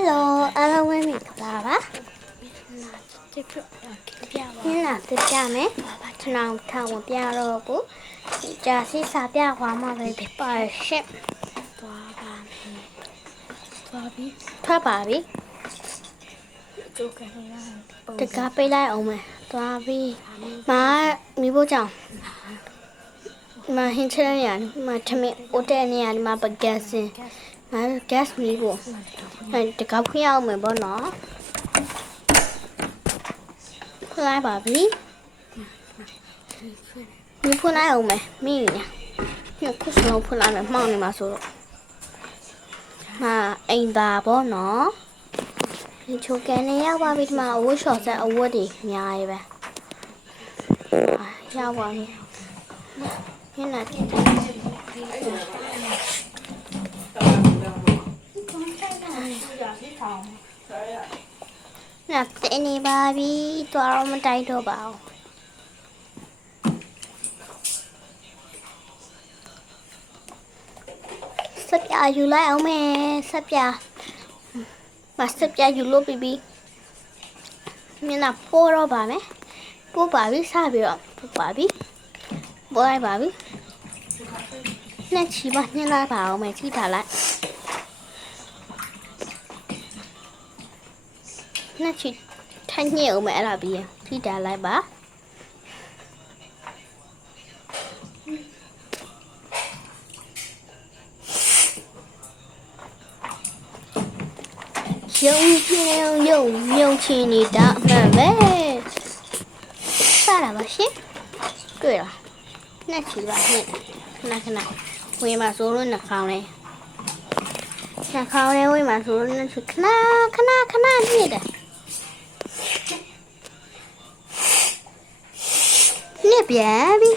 Hello အားလုံးပဲမင်္ဂလာပါဒီနာတက်ပြမယ်ကျွန်တော်ထောင်ပြတော့ကိုကြာစီစာပြသွားမှာပဲဖြစ်ပါရှင့်သွားပါမယ်ထွက်ပါပြီတကားပေးလိုက်အောင်မယ်သွားပြီမိဖို့ကြောင့်မဟင်းချရရမထမင်းအိုတဲနေရမှာပကက်စင်gas မီးဖို့တကောက်ခွင့်အောင်မယ်ပေါ့နော်ဖွင့်လိုက်ပါပြီမီးဖွင့်လိုက်အောင်မယ်မီးညခုစလုံးဖွင့်လိုက်မယ်မှောင်နေမှာဆိုတော့အိမ်သာပေါ့နော်ဒီချိုကန်နေရောက်ပါပြီဒီမှာအဝတ်လျှော်ဆက်အဝတ်တွေအများကြီးပဲရောက်ပါပြီညနေ那等你爸比多少我们带着吧。十家有来我们十家，把十家有落 BB。你那破了吧没？破吧比啥比了？破吧比，破来吧比。那去吧，你来吧，我们去他来。那去太nhiều mẹ là bị thì trả lại bà dùng chi đi đã mà về sao là bà shit cười à nè chỉ bà hiện cái này quay mà số luôn là khảo này quay mà số luôn là khana gì đấy nè baby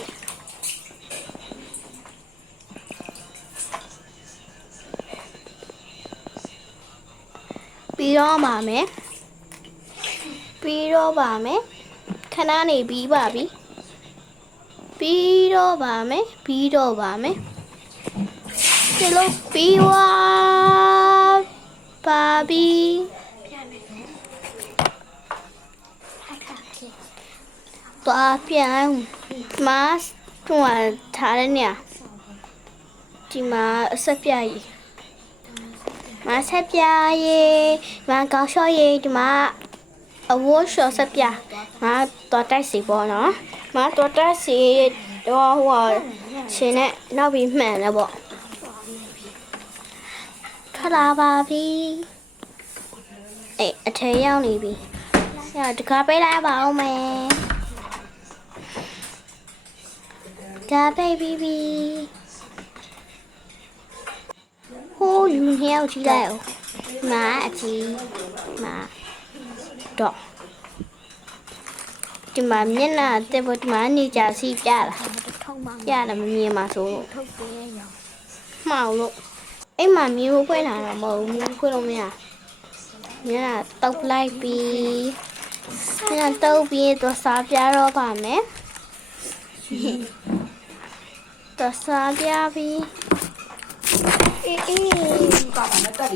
ပြီးတော့ပါမယ်ခဏနေပြီးပါပြီပြီးတော့ပါမယ်ဒီလိုပြီးသွားပါပြီသွားပြန်မတ်တွားထားရနေဒီမှာအဆက်ပြကြီးမဆက်ပြရေးမကောင်းလျှော့ရေးဒီမှာအဝတ်လျှော့ဆက်ပြမတော်တိုက်စီပေါ့နော်မတော်တိုက်စီတော့ဟိုရှင်နဲ့နောက်ပြီးမှန်တယ်ပေါ့ထွက်လာပါပြီအထဲရောက်နေပြီတကားပေးလိုက်ပါဦးမယ်ဒါbaby ဟိုးလူနှစ်ယောက်ကြည့်လိုက်အောင်အကြီးတော့ဒီမှာမျက်နှာတက်ဖို့ဒီမှာနေကြစီပြတာမမြင်ပါဆိုလို့မှောင်လို့အိမ်မှာမျိုးခွဲလာတာမဟုတ်ဘူးမျိုးခွဲလို့မရမျက်နှာတုပ်လိုက်ပြီးမျက်နှာတုပ်ပြီးတော့စားပြတော့ပါမယ်တော့စားပြပြီး爸爸那这里，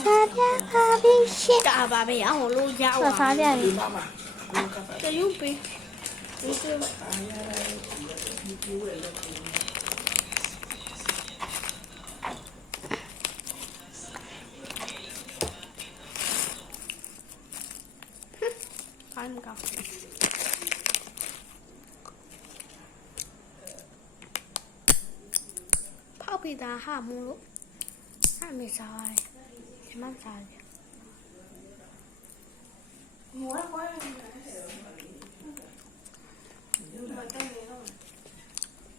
စားပြပါပြီရှစ် 大把呗，然后楼下တော့စားပြပြီ 妈妈，这有呗，看不到。泡皮蛋哈木路，还没烧哎，先慢烧的。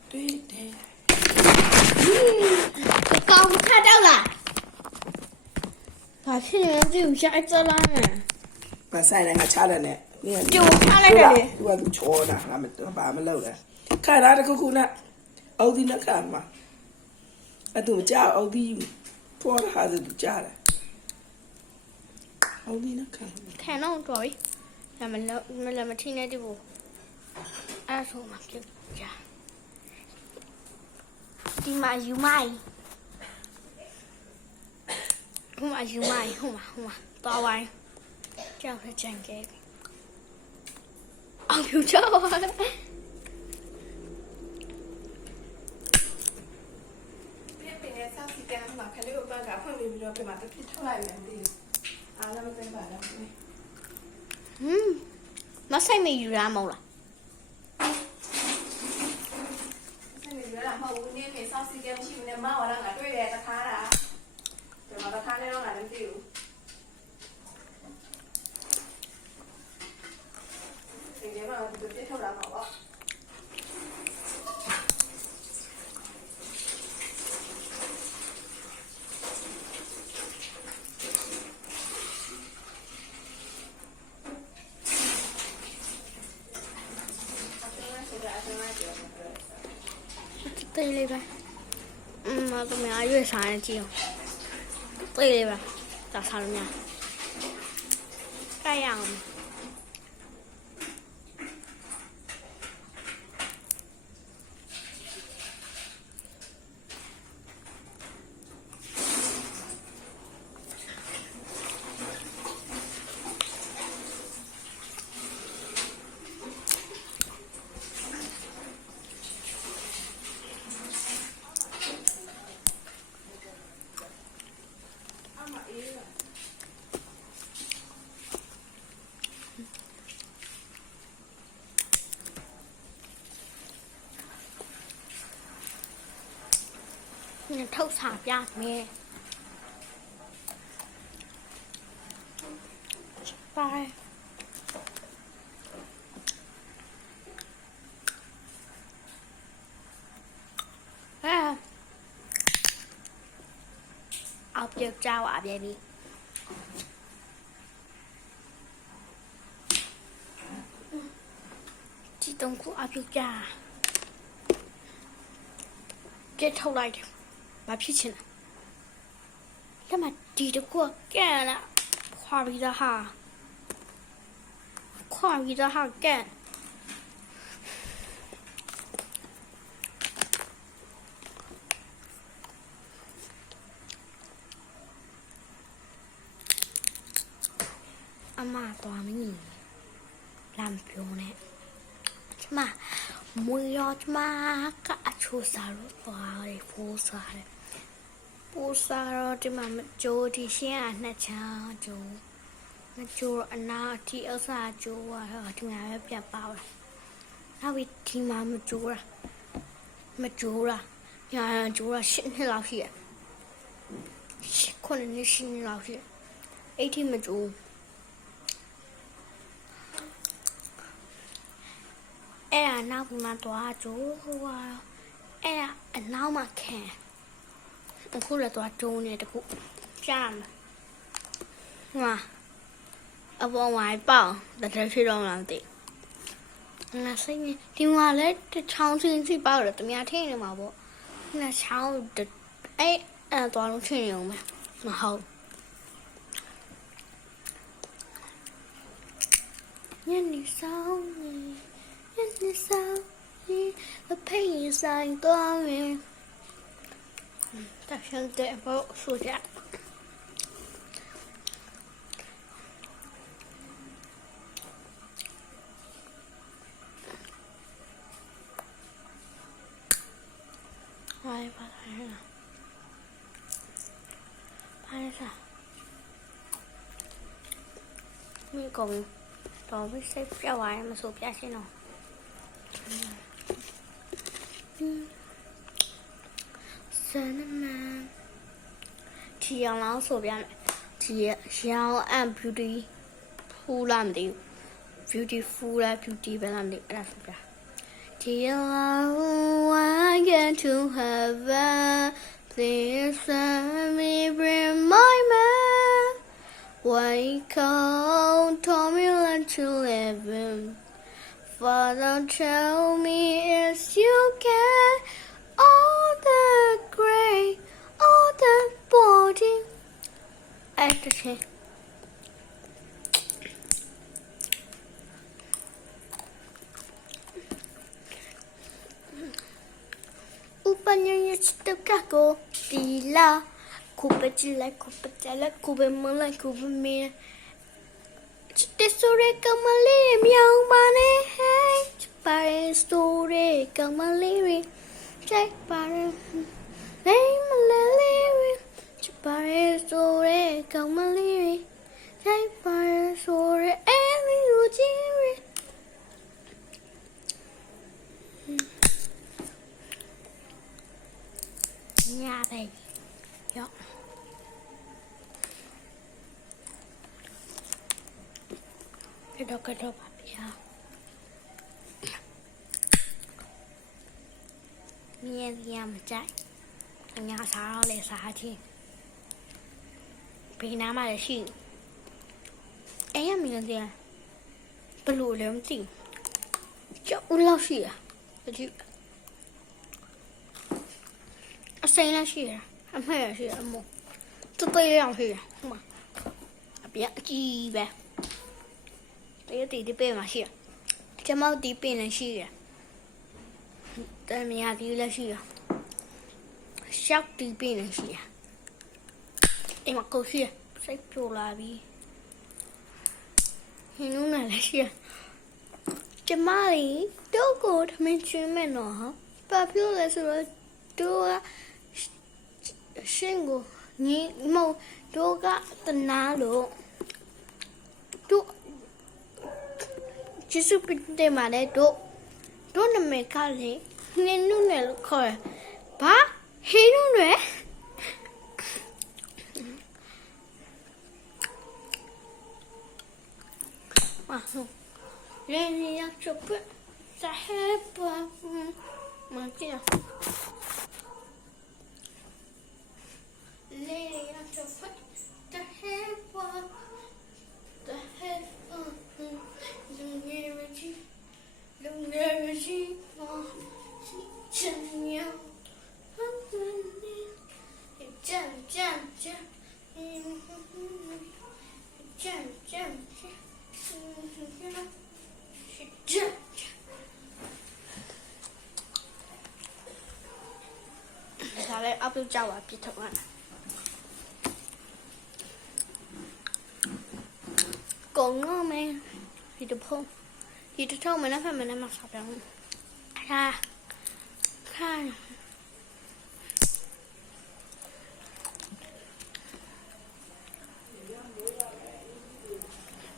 对对，高看到了，他去年就有下一只了呢，把晒那个掐了呢，你看，就看那个的，我都瞧了，他们都把他们漏了，看他这个苦呢，熬的那看嘛，都加熬的，破了还是都加了，熬的那看。看那种嘴，咱们听那的不，俺说嘛就呀，ဒီမှာယူမိုင်း ဟိုမှာယူမိုင်းဟိုမှာသွားဝိုင်းကြောက်ရကြံခဲ့အောင်ပြချော ဆောက်စီကံမှာခလေးကိုပတ်ကဖွင့်ပြီးတော့ပြန်มาတစ်ပြစ်ထုတ်လိုက်မယ်ဒီအားလုံးသိပါလား မဆိုင်မယူရမဟုတ်လား ဆက်နေရတာမဟုတ်ဘူးနေ့မေဆောက်စီကံမရှိဘူးနဲ့မဟုတ်လားငါတွေ့တယ်တခါတာပြန်มาတခါနဲ့တော့ငါလည်းမသိဘူးဒီနေ့မှသူပြစ်ထုတ်လာမှာပေါ့ သိလေးပဲမတော့မရွေးစားနေကြည့်သိလေးပဲဒါစားလို့များကြိုက်ရအောင်ထုတ်စားပြမယ်ไปเอาเปรียบเจ้าอ่ะเบบี้ที่ตรงกูเอาเปรียบเจ้าเจ๊เท่าไรဘာဖြစ်ချင်လဲလက်မဒီတကူကဲလာခွာပြီးသားဟာကဲအမတော်မင်းလမ်းပြောနေကျမမွေရောကျမကအချိုးစားလို့သွားတယ်ဖိုးစားတယ်ပိုးစားတော့ဒီမှာမကြိုးဒီရှင်းအားနှစ်ချောင်းကြိုးမကြိုးအနာအထိအစားကြိုးရတော့ဒီမှာပဲပြတ်ပါလားနောက်ပြီးဒီမှာမကြိုးလားညာကြိုးရရှင်းနှစ်လောက်ရှိရခုနှစ်ရှင်းနှစ်လောက်ရှိအဲ့ဒီမကြိုးအဲ့ဒါနောက်မှာသွားကြိုးဟိုကအဲ့ဒါအနောက်မှာခံအခုလည်းသွားတုံးနေတခုကြားမှာအပေါ်ဝိုင်းပေါတည်းရှိတော့မှမသိငါစိတ်နေဒီမှာလည်းချောင်းချင်းစီပေါတယ်တမယာထင်းနေမှာပေါ့ငါချောင်းအဲ့သွားလို့ထင်းရုံပဲမဟုတ်ညနေဆောင်အဖေးဆိုင်သွားမယ်但现在不暑假，哎，把它扔了，拍啥？มีกล่องต่อไม่ใช่เปรี้ยวไว้มาสูบยาใช่ไหมทีอย่างเราสูบยาทีอย่างอัน beauty ฟูลามดิ beauty ฟูลและ beauty เป็นลามดิอะไรสูบยาทีอย่างเรา I get to heaven please let me bring my man why can't tell me let you live in Father tell me if you can all the gray all the body 哎这谁乌巴娘也吃的嘎果地啦 like Cooper Moon like Cooper me. This story come a little young money. Hey, Paris story come a little. Jack Paris. Name a little. Paris story come a little. Jack Paris story every routine. Nhà đây. Yo. Cái đó bà bia. Mía mà chạy. Nhà sao lại sao chứ. Bị nám mà để xin. Em mình là gì à? Bà lùi lắm gì. Cháu lâu gì à? Bà chịu. Say là gì à? Em hay là gì à? Tôi làm gì à? Mà. Biết gì vậy? Tôi tí bên mà gì à? Cho mau tí bên là gì à? Tại mình nhà tí là gì à? Sắc tí bên là gì à? Em mặc câu gì à? Sách chỗ là gì? Hình lúc này là gì à? Cho má đi. Đâu có thằng mình chuyện mẹ nó hả? Bà biểu là sự là tôi sinh của nhị mâu tôi có tình nào được tôi chỉ số bình tĩnh mà đây tôi nằm mẹ cá lê nên lúc này là khỏi ba hết lúc này mà lên đi ăn chụp sẽ hết mà kia Lady on your foot, the hair was the head of the energy, for Chanya. Sao lại áp cho à bị thằng anh còn ngon mà thì được không thì được không mà nó phải mình mặc sọc rồi ra khai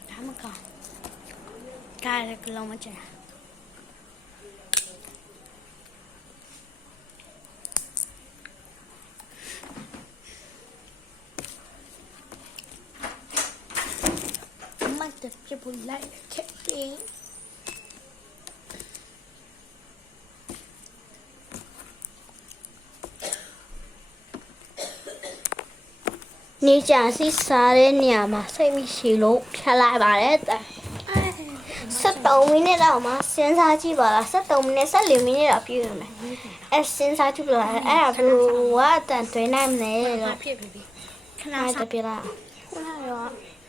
đá mà còn cài là cái lông mà chảจะบุญไล่แค่เองนี่จ่าสิสาเรเนี่ยมาใส่มีสีลูกฉลาดมาแล้วแต่สักตัวมินิเรามาเส้นสายจีบละสักตัวมินิสักเหลี่ยมมินิเราพิวไหมเส้นสายจีบละเราพิวว่าแต่ตัวน้ำเนี่ยเราพิวขนาดจะพิวละขนาดเรา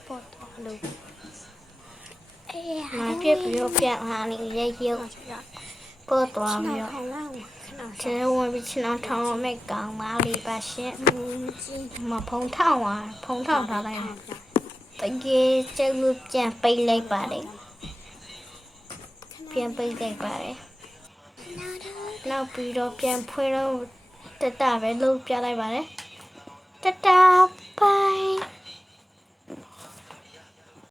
ปวดท้องดูมาเพียบเยอะเพียบหานี่เยอะๆเปิดตัวเยอะเชื่อว่าเป็นชิ้นทองไม่กลางมาลีบาเช่มาพงเท่าอ่ะพงเท่าอะไรแต่เย่จะรูปจะไปเลยป่ะเด็กเพียงไปเลยป่ะเด็กเราปีเราเพียงเพื่อเราจะตาไปรูปจะอะไรป่ะเด็กจะตาไป